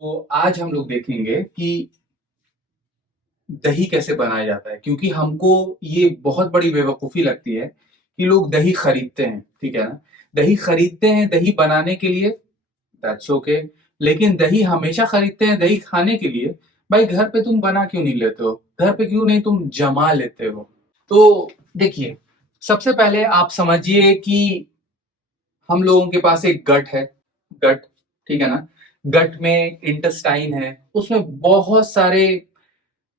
तो आज हम लोग देखेंगे कि दही कैसे बनाया जाता है, क्योंकि हमको ये बहुत बड़ी बेवकूफ़ी लगती है कि लोग दही खरीदते हैं, ठीक है ना? दही खरीदते हैं दही बनाने के लिए, दैट्स ओके। लेकिन दही हमेशा खरीदते हैं दही खाने के लिए। भाई घर पे तुम बना क्यों नहीं लेते हो? घर पे क्यों नहीं तुम जमा लेते हो? तो देखिए, सबसे पहले आप समझिए कि हम लोगों के पास एक गट है, गट, ठीक है ना? गट में इंटेस्टाइन है, उसमें बहुत सारे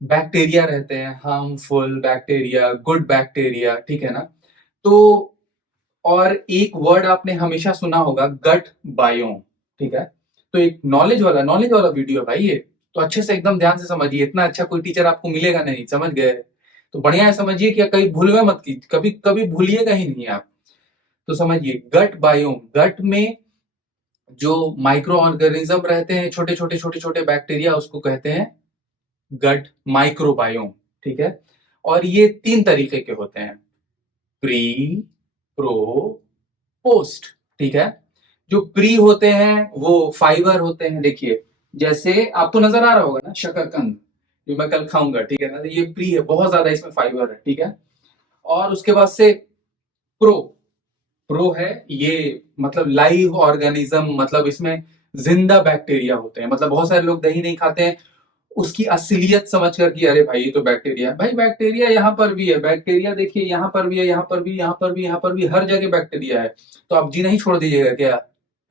बैक्टीरिया रहते हैं, हार्मफुल बैक्टीरिया, गुड बैक्टीरिया, ठीक है ना? तो और एक वर्ड आपने हमेशा सुना होगा, गट बायोम, ठीक है? तो एक नॉलेज वाला वीडियो है भाई ये। तो अच्छे से एकदम ध्यान से समझिए, इतना अच्छा कोई टीचर आपको मिलेगा नहीं, समझ गए? तो बढ़िया है, समझिए कि कहीं भूलवे मत की, कभी कभी भूलिएगा ही नहीं आप। तो समझिए, गट बायोम, गट में जो माइक्रो ऑर्गेनिज्म रहते हैं, छोटे छोटे बैक्टीरिया, उसको कहते हैं गट माइक्रोबायोम, ठीक है? और ये 3 तरीके के होते हैं, प्री, प्रो, पोस्ट, ठीक है? जो प्री होते हैं वो फाइबर होते हैं, देखिए जैसे आपको नजर आ रहा होगा ना शकरकंद, जो मैं कल खाऊंगा, ठीक है ना? तो ये प्री है, बहुत ज्यादा इसमें फाइबर है, ठीक है? और उसके बाद से प्रो, प्रो है ये, मतलब लाइव ऑर्गेनिज्म, मतलब इसमें जिंदा बैक्टीरिया होते हैं। मतलब बहुत सारे लोग दही नहीं खाते हैं उसकी असलियत समझ कर कि अरे भाई ये तो बैक्टीरिया है। भाई बैक्टीरिया यहाँ पर भी है, बैक्टीरिया देखिए यहाँ पर भी है, यहाँ पर भी, यहाँ पर भी, यहाँ पर भी, हर जगह बैक्टीरिया है। तो आप जी नहीं छोड़ दीजिएगा क्या?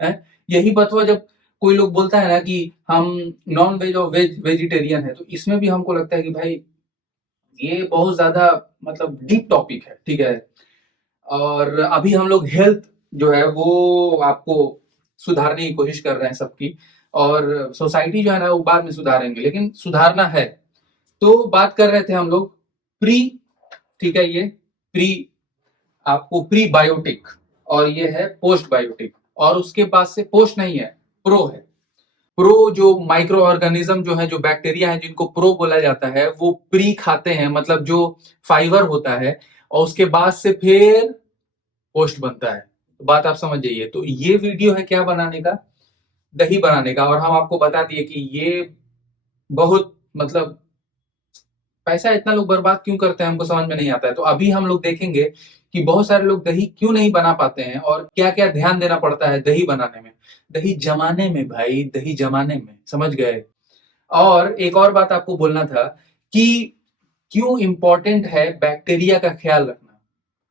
है यही बतवा जब कोई लोग बोलता है ना कि हम नॉन वेज और वेजिटेरियन है, तो इसमें भी हमको लगता है कि भाई ये बहुत ज्यादा मतलब डीप टॉपिक है, ठीक है? और अभी हम लोग हेल्थ जो है वो आपको सुधारने की कोशिश कर रहे हैं सबकी, और सोसाइटी जो है ना वो बाद में सुधारेंगे, लेकिन सुधारना है। तो बात कर रहे थे हम लोग प्री, ठीक है? ये प्री, आपको प्री बायोटिक, और ये है पोस्ट बायोटिक। और उसके बाद से पोस्ट नहीं है, प्रो है। प्रो जो माइक्रो ऑर्गेनिज्म जो है, जो बैक्टीरिया है, जिनको प्रो बोला जाता है, वो प्री खाते हैं, मतलब जो फाइबर होता है, और उसके बाद से फिर पोस्ट बनता है। तो बात आप समझ जाइए। तो ये वीडियो है क्या बनाने का? दही बनाने का। और हम आपको बता दिए कि ये बहुत मतलब पैसा इतना लोग बर्बाद क्यों करते हैं, हमको समझ में नहीं आता है। तो अभी हम लोग देखेंगे कि बहुत सारे लोग दही क्यों नहीं बना पाते हैं, और क्या क्या ध्यान देना पड़ता है दही बनाने में, दही जमाने में, भाई दही जमाने में, समझ गए? और एक और बात आपको बोलना था कि क्यों इंपॉर्टेंट है बैक्टीरिया का ख्याल रखना।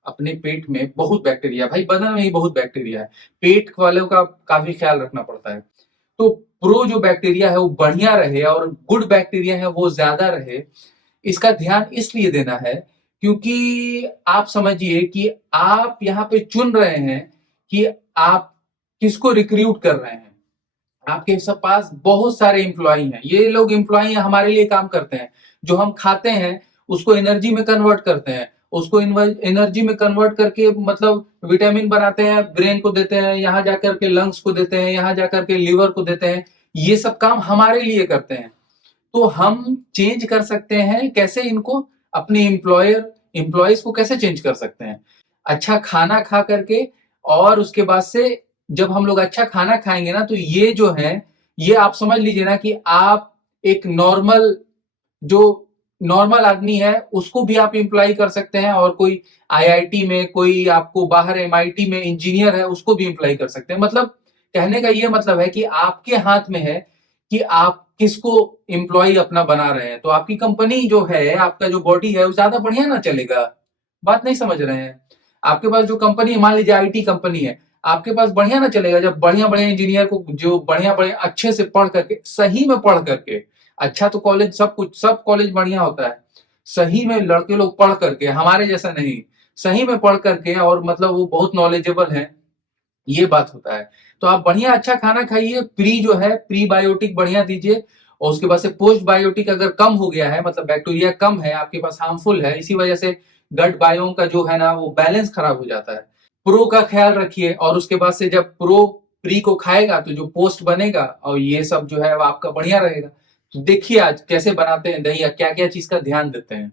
अपने पेट में बहुत बैक्टीरिया, भाई बदन में ही बहुत बैक्टीरिया है, पेट वालों का काफी ख्याल रखना पड़ता है। तो प्रो जो बैक्टीरिया है वो बढ़िया रहे, और गुड बैक्टीरिया है वो ज्यादा रहे, इसका ध्यान इसलिए देना है क्योंकि आप समझिए कि आप यहाँ पे चुन रहे हैं कि आप किसको रिक्रूट कर रहे हैं। आपके सब पास बहुत सारे एम्प्लॉई हैं, ये लोग एम्प्लॉई हमारे लिए काम करते हैं। जो हम खाते हैं उसको एनर्जी में कन्वर्ट करते हैं, उसको एनर्जी में कन्वर्ट करके मतलब विटामिन बनाते हैं, ब्रेन को देते हैं, यहाँ जाकर के लंग्स को देते हैं, यहाँ जाकर के लीवर को देते हैं। ये सब काम हमारे लिए करते हैं। तो हम चेंज कर सकते हैं कैसे इनको, अपने एम्प्लॉयज को कैसे चेंज कर सकते हैं? अच्छा खाना खा करके, और उसके बाद से जब हम लोग अच्छा खाना खाएंगे ना, तो ये जो है, ये आप समझ लीजिए ना कि आप एक नॉर्मल, जो नॉर्मल आदमी है उसको भी आप इम्प्लॉय कर सकते हैं, और कोई आईआईटी में, कोई आपको बाहर एमआईटी में इंजीनियर है उसको भी इम्प्लॉय कर सकते हैं। मतलब कहने का ये मतलब है कि आपके हाथ में है कि आप किसको एम्प्लॉय अपना बना रहे हैं। तो आपकी कंपनी जो है, आपका जो बॉडी है वो ज्यादा बढ़िया ना चलेगा। बात नहीं समझ रहे हैं? आपके पास जो कंपनी है, मान लीजिए आईटी कंपनी है, आपके पास बढ़िया ना चलेगा जब बढ़िया बढ़िया इंजीनियर को, जो बढ़िया बढ़िया अच्छे से पढ़ करके, सही में पढ़ करके, अच्छा तो कॉलेज सब कुछ, सब कॉलेज बढ़िया होता है, सही में लड़के लोग पढ़ करके, हमारे जैसा नहीं, सही में पढ़ करके, और मतलब वो बहुत नॉलेजेबल है, ये बात होता है। तो आप बढ़िया अच्छा खाना खाइए, प्री जो है प्री बायोटिक बढ़िया दीजिए, और उसके बाद से पोस्ट बायोटिक अगर कम हो गया है, मतलब बैक्टीरिया कम है आपके पास, हार्मफुल है, इसी वजह से गट बायोम का जो है ना वो बैलेंस खराब हो जाता है। प्रो का ख्याल रखिए, और उसके बाद से जब प्रो प्री को खाएगा तो जो पोस्ट बनेगा, और ये सब जो है वो आपका बढ़िया रहेगा। तो देखिए आज कैसे बनाते हैं दही, क्या क्या चीज का ध्यान देते हैं।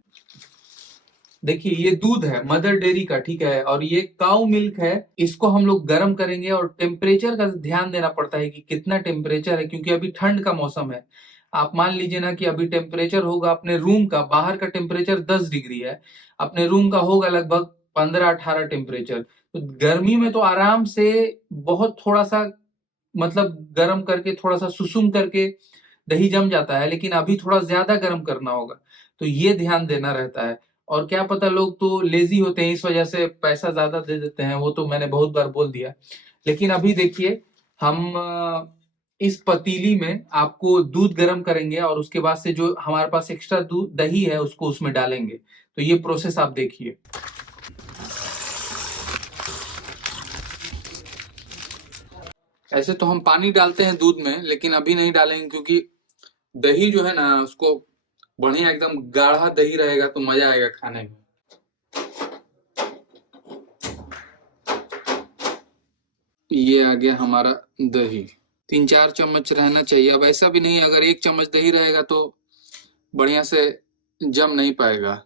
देखिए ये दूध है मदर डेयरी का, ठीक है, और ये काउ मिल्क है। इसको हम लोग गर्म करेंगे और टेम्परेचर का ध्यान देना पड़ता है कि कितना टेम्परेचर है, क्योंकि अभी ठंड का मौसम है। आप मान लीजिए ना कि अभी टेम्परेचर होगा अपने रूम का, बाहर का टेम्परेचर 10 डिग्री है, अपने रूम का होगा लगभग 15-18 टेम्परेचर। तो गर्मी में तो आराम से बहुत थोड़ा सा मतलब गर्म करके थोड़ा सा सुसुम करके दही जम जाता है, लेकिन अभी थोड़ा ज्यादा गर्म करना होगा। तो ये ध्यान देना रहता है। और क्या पता लोग तो लेजी होते हैं, इस वजह से पैसा ज्यादा दे देते हैं, वो तो मैंने बहुत बार बोल दिया। लेकिन अभी देखिए हम इस पतीली में आपको दूध गर्म करेंगे और उसके बाद से जो हमारे पास एक्स्ट्रा दूध दही है उसको उसमें डालेंगे। तो ये प्रोसेस आप देखिए। ऐसे तो हम पानी डालते हैं दूध में, लेकिन अभी नहीं डालेंगे, क्योंकि दही जो है ना उसको बढ़िया एकदम गाढ़ा दही रहेगा तो मजा आएगा खाने में। ये आ गया हमारा दही। 3-4 चम्मच रहना चाहिए। अब ऐसा भी नहीं, अगर 1 चम्मच दही रहेगा तो बढ़िया से जम नहीं पाएगा।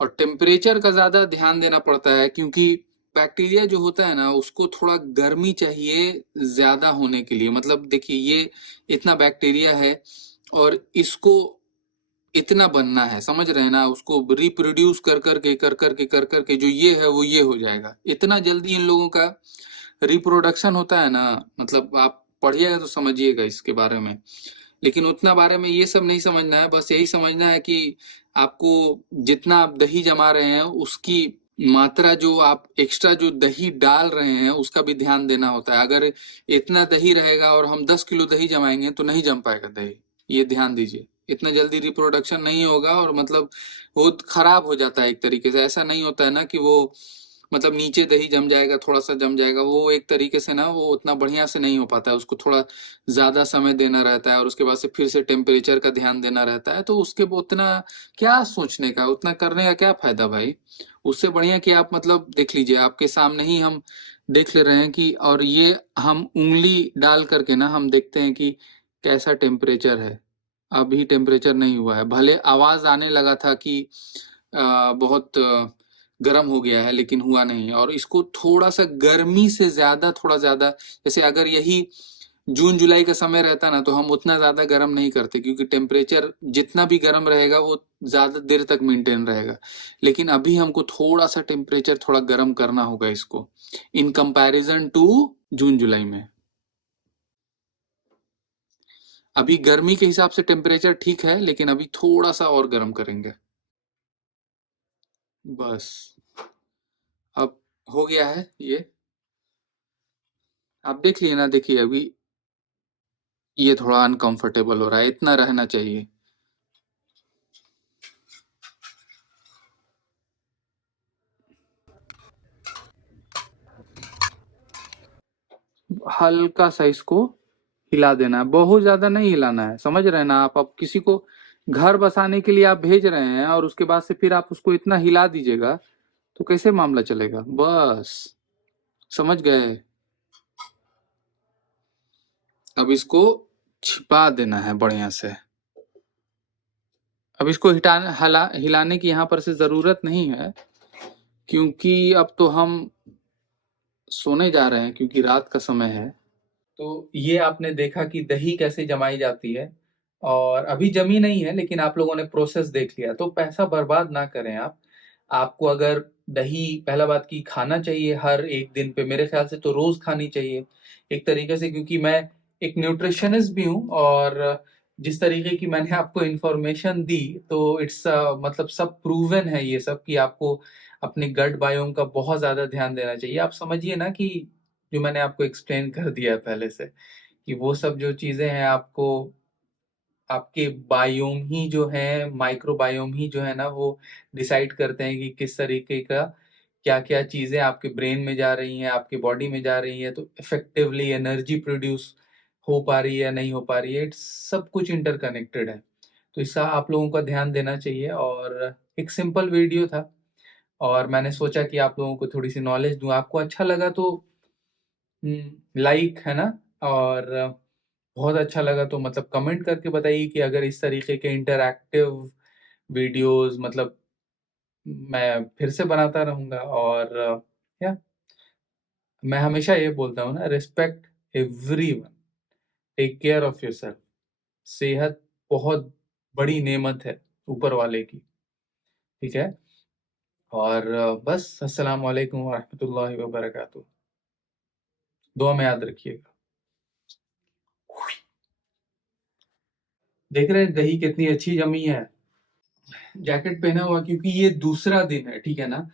और टेम्परेचर का ज्यादा ध्यान देना पड़ता है, क्योंकि बैक्टीरिया जो होता है ना उसको थोड़ा गर्मी चाहिए ज्यादा होने के लिए। मतलब देखिए ये इतना बैक्टीरिया है और इसको इतना बनना है, समझ रहे हैं ना, उसको रिप्रोड्यूस कर कर के जो ये है वो ये हो जाएगा। इतना जल्दी इन लोगों का रिप्रोडक्शन होता है ना, मतलब आप पढ़िएगा तो समझिएगा इसके बारे में। लेकिन उतना बारे में ये सब नहीं समझना है, बस यही समझना है कि आपको जितना आप दही जमा रहे हैं उसकी मात्रा, जो आप एक्स्ट्रा जो दही डाल रहे हैं उसका भी ध्यान देना होता है। अगर इतना दही रहेगा और हम 10 किलो दही जमाएंगे तो नहीं जम पाएगा दही, ये ध्यान दीजिए। इतना जल्दी रिप्रोडक्शन नहीं होगा और मतलब वो खराब हो जाता है एक तरीके से। ऐसा नहीं होता है ना कि वो मतलब नीचे दही जम जाएगा, थोड़ा सा जम जाएगा, वो एक तरीके से ना वो उतना बढ़िया से नहीं हो पाता है। उसको थोड़ा ज्यादा समय देना रहता है और उसके बाद से फिर से टेम्परेचर का ध्यान देना रहता है। तो उसके उतना क्या सोचने का, उतना करने का क्या फायदा भाई। उससे बढ़िया कि आप मतलब देख लीजिए, आपके सामने ही हम देख ले रहे हैं कि, और ये हम उंगली डाल करके ना हम देखते हैं कि कैसा टेम्परेचर है। अभी टेम्परेचर नहीं हुआ है, भले आवाज आने लगा था कि बहुत गर्म हो गया है, लेकिन हुआ नहीं। और इसको थोड़ा सा गर्मी से ज्यादा, थोड़ा ज्यादा, जैसे अगर यही जून जुलाई का समय रहता ना तो हम उतना ज्यादा गर्म नहीं करते, क्योंकि टेम्परेचर जितना भी गर्म रहेगा वो ज्यादा देर तक मेंटेन रहेगा। लेकिन अभी हमको थोड़ा सा टेम्परेचर थोड़ा गर्म करना होगा इसको, इन कंपैरिजन टू जून जुलाई में। अभी गर्मी के हिसाब से टेम्परेचर ठीक है, लेकिन अभी थोड़ा सा और गर्म करेंगे। बस अब हो गया है ये, आप देख लिए ना। देखिए अभी ये थोड़ा अनकंफर्टेबल हो रहा है, इतना रहना चाहिए। हल्का सा इसको हिला देना है, बहुत ज्यादा नहीं हिलाना है, समझ रहे हैं ना आप। अब किसी को घर बसाने के लिए आप भेज रहे हैं और उसके बाद से फिर आप उसको इतना हिला दीजिएगा तो कैसे मामला चलेगा। बस समझ गए। अब इसको छिपा देना है बढ़िया से। अब इसको हिलाने की यहाँ पर से जरूरत नहीं है, क्योंकि अब तो हम सोने जा रहे हैं, क्योंकि रात का समय है। तो ये आपने देखा कि दही कैसे जमाई जाती है, और अभी जमी नहीं है लेकिन आप लोगों ने प्रोसेस देख लिया। तो पैसा बर्बाद ना करें आप। आपको अगर दही, पहला बात की खाना चाहिए हर एक दिन पे, मेरे ख्याल से तो रोज खानी चाहिए एक तरीके से, क्योंकि मैं एक न्यूट्रिशनिस्ट भी हूँ। और जिस तरीके की मैंने आपको इंफॉर्मेशन दी तो इट्स मतलब सब प्रूवन है ये सब, कि आपको अपने गट बायोम का बहुत ज्यादा ध्यान देना चाहिए। आप समझिए ना कि जो मैंने आपको एक्सप्लेन कर दिया है पहले से, कि वो सब जो चीजें हैं आपको, आपके बायोम ही जो है, माइक्रोबायोम ही जो है ना, वो डिसाइड करते हैं कि किस तरीके का क्या क्या चीजें आपके ब्रेन में जा रही हैं, आपके बॉडी में जा रही है, तो इफेक्टिवली एनर्जी प्रोड्यूस हो पा रही है नहीं हो पा रही है। सब कुछ इंटरकनेक्टेड है। तो इसका आप लोगों का ध्यान देना चाहिए। और एक सिंपल वीडियो था और मैंने सोचा कि आप लोगों को थोड़ी सी नॉलेज दूं। आपको अच्छा लगा तो लाइक, है ना, और बहुत अच्छा लगा तो मतलब कमेंट करके बताइए कि अगर इस तरीके के इंटरैक्टिव वीडियोस, मतलब मैं फिर से बनाता रहूँगा और या मैं हमेशा ये बोलता हूँ ना, respect everyone, take care of yourself. सेहत बहुत बड़ी नेमत है ऊपर वाले की, ठीक है? और बस अस्सलाम वालेकुम व रहमतुल्लाहि व बरकातहू। दुआ में याद रखिएगा। देख रहे हैं दही कितनी अच्छी जमी है। जैकेट पहना हुआ क्योंकि ये दूसरा दिन है, ठीक है ना?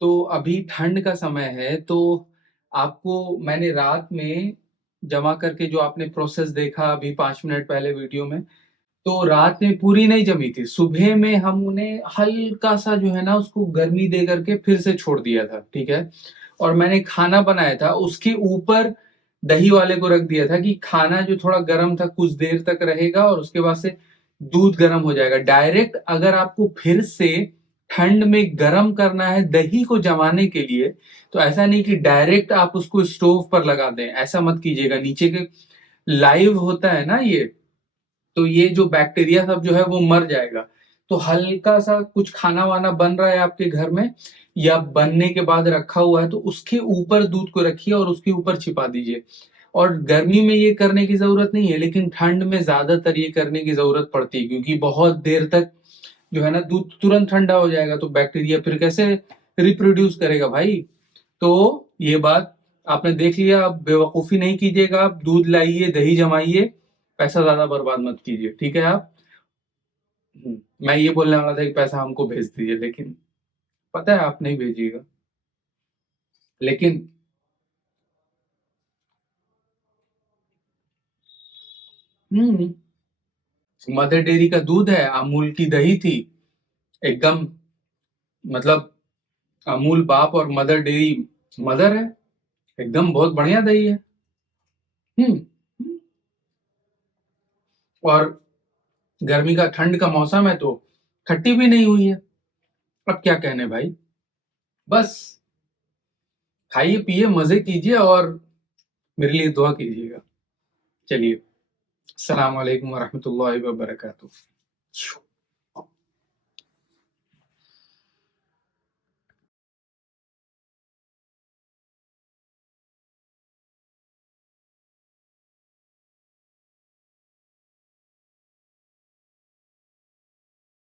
तो अभी ठंड का समय है, तो आपको मैंने रात में जमा करके जो आपने प्रोसेस देखा अभी 5 मिनट पहले वीडियो में, तो रात में पूरी नहीं जमी थी। सुबह में हम उन्हें हल्का-सा जो है ना उसको गर्मी दे करके फिर से छोड़ दिया था, ठीक है? और मैंने खाना बनाया था, उसके ऊपर दही वाले को रख दिया था कि खाना जो थोड़ा गर्म था कुछ देर तक रहेगा और उसके बाद से दूध गर्म हो जाएगा। डायरेक्ट अगर आपको फिर से ठंड में गर्म करना है दही को जमाने के लिए, तो ऐसा नहीं कि डायरेक्ट आप उसको स्टोव पर लगा दें, ऐसा मत कीजिएगा। नीचे के लाइव होता है ना ये, तो ये जो बैक्टीरिया सब जो है वो मर जाएगा। तो हल्का सा कुछ खाना वाना बन रहा है आपके घर में या बनने के बाद रखा हुआ है, तो उसके ऊपर दूध को रखिए और उसके ऊपर छिपा दीजिए। और गर्मी में ये करने की जरूरत नहीं है, लेकिन ठंड में ज्यादातर ये करने की जरूरत पड़ती है, क्योंकि बहुत देर तक जो है ना दूध तुरंत ठंडा हो जाएगा तो बैक्टीरिया फिर कैसे रिप्रोड्यूस करेगा भाई। तो ये बात आपने देख लिया, अब बेवकूफी नहीं कीजिएगा, आप दूध लाइए, दही जमाइए, पैसा ज्यादा बर्बाद मत कीजिए, ठीक है आप। मैं ये बोलने वाला था कि पैसा हमको भेज दीजिए, लेकिन पता है आप नहीं भेजिएगा। लेकिन हम्म मदर डेयरी का दूध है, अमूल की दही थी, एकदम, मतलब अमूल बाप और मदर डेयरी मदर है, एकदम बहुत बढ़िया दही है। हम्म और गर्मी का ठंड का मौसम है तो खट्टी भी नहीं हुई है। अब क्या कहने भाई, बस खाइए पिए मजे कीजिए और मेरे लिए दुआ कीजिएगा। चलिए, अस्सलाम वालेकुम वरहमतुल्लाहि वबरकातुहू।